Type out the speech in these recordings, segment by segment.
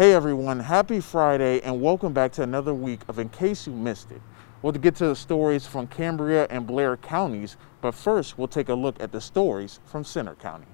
Hey everyone, happy Friday and welcome back to another week of In Case You Missed It. We'll get to the stories from Cambria and Blair counties, but first we'll take a look at the stories from Center County.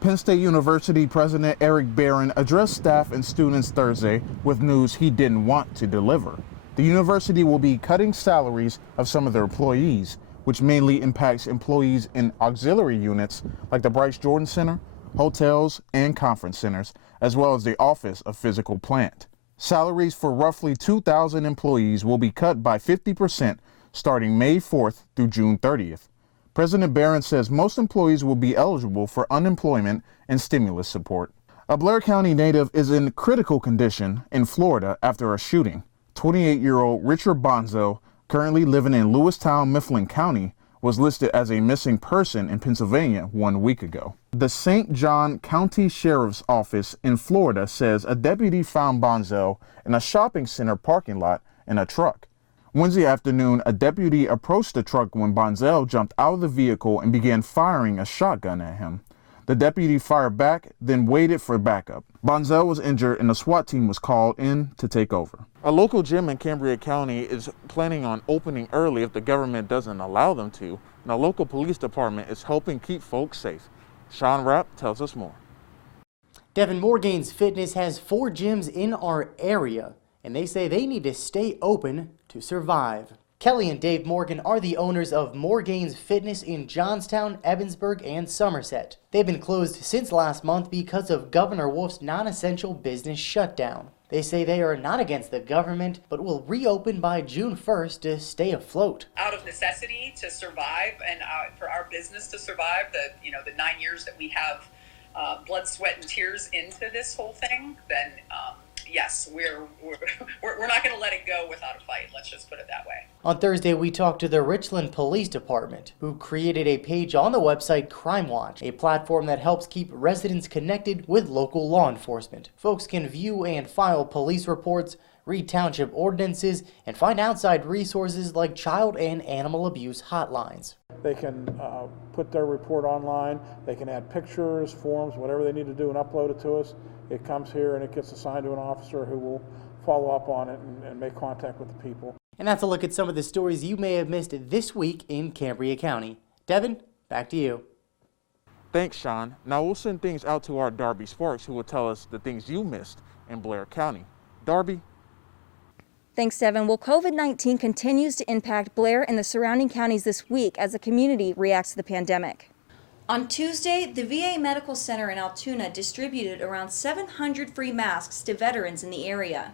Penn State University President Eric Barron addressed staff and students Thursday with news he didn't want to deliver. The university will be cutting salaries of some of their employees, which mainly impacts employees in auxiliary units like the Bryce Jordan Center, hotels, and conference centers, as well as the Office of Physical Plant. Salaries for roughly 2,000 employees will be cut by 50% starting May 4th through June 30th. President Barron says most employees will be eligible for unemployment and stimulus support. A Blair County native is in critical condition in Florida after a shooting. 28-year-old Richard Bonzo, currently living in Lewistown, Mifflin County, was listed as a missing person in Pennsylvania 1 week ago. The St. John County Sheriff's Office in Florida says a deputy found Bonzo in a shopping center parking lot in a truck. Wednesday afternoon, a deputy approached the truck when Bonzo jumped out of the vehicle and began firing a shotgun at him. The deputy fired back, then waited for backup. Bonzo was injured and a SWAT team was called in to take over. A local gym in Cambria County is planning on opening early if the government doesn't allow them to, and a local police department is helping keep folks safe. SHAWN RAPP tells us more. Devin Morgane's Fitness has 4 gyms in our area, and they say they need to stay open to survive. Kelly and Dave Morgan are the owners of Morgane's Fitness in Johnstown, Evansburg, and Somerset. They've been closed since last month because of Governor Wolf's non-essential business shutdown. They say they are not against the government, but will reopen by June 1st to stay afloat. Out of necessity to survive and for our business to survive, the 9 years that we have blood, sweat, and tears into this whole thing, then yes, we're not going to let it go without a fight. Let's just put it that way. On Thursday, we talked to the Richland Police Department, who created a page on the website Crime Watch, a platform that helps keep residents connected with local law enforcement. Folks can view and file police reports, read township ordinances, and find outside resources like child and animal abuse hotlines. They can put their report online. They can add pictures, forms, whatever they need to do and upload it to us. It comes here and it gets assigned to an officer who will follow up on it and make contact with the people. And that's a look at some of the stories you may have missed this week in Cambria County. Devin, back to you. Thanks, Sean. Now we'll send things out to our Darby Sparks, who will tell us the things you missed in Blair County. Darby? Thanks, Devin. Well, COVID-19 continues to impact Blair and the surrounding counties this week as the community reacts to the pandemic. On Tuesday, the VA Medical Center in Altoona distributed around 700 free masks to veterans in the area.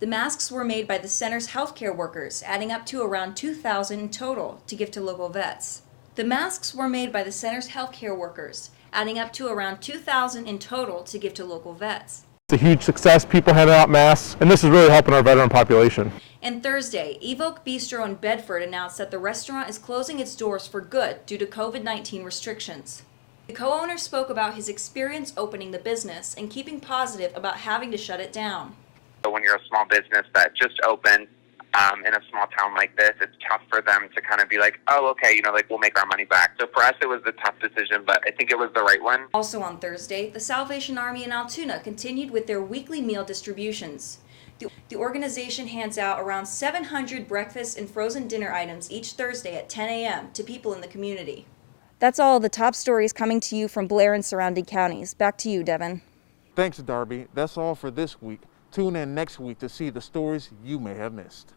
The masks were made by the center's healthcare workers, adding up to around 2,000 in total to give to local vets. The masks were made by the center's healthcare workers, adding up to around 2,000 in total to give to local vets. It's a huge success, people handing out masks, and this is really helping our veteran population. And Thursday, Evoke Bistro in Bedford announced that the restaurant is closing its doors for good due to COVID-19 restrictions. The co-owner spoke about his experience opening the business and keeping positive about having to shut it down. When you're a small business that just opened in a small town like this, it's tough for them to kind of be like, oh, okay, we'll make our money back. So for us, it was a tough decision, but I think it was the right one. Also on Thursday, the Salvation Army in Altoona continued with their weekly meal distributions. The organization hands out around 700 breakfast and frozen dinner items each Thursday at 10 a.m. to people in the community. That's all the top stories coming to you from Blair and surrounding counties. Back to you, Devin. Thanks, Darby. That's all for this week. Tune in next week to see the stories you may have missed.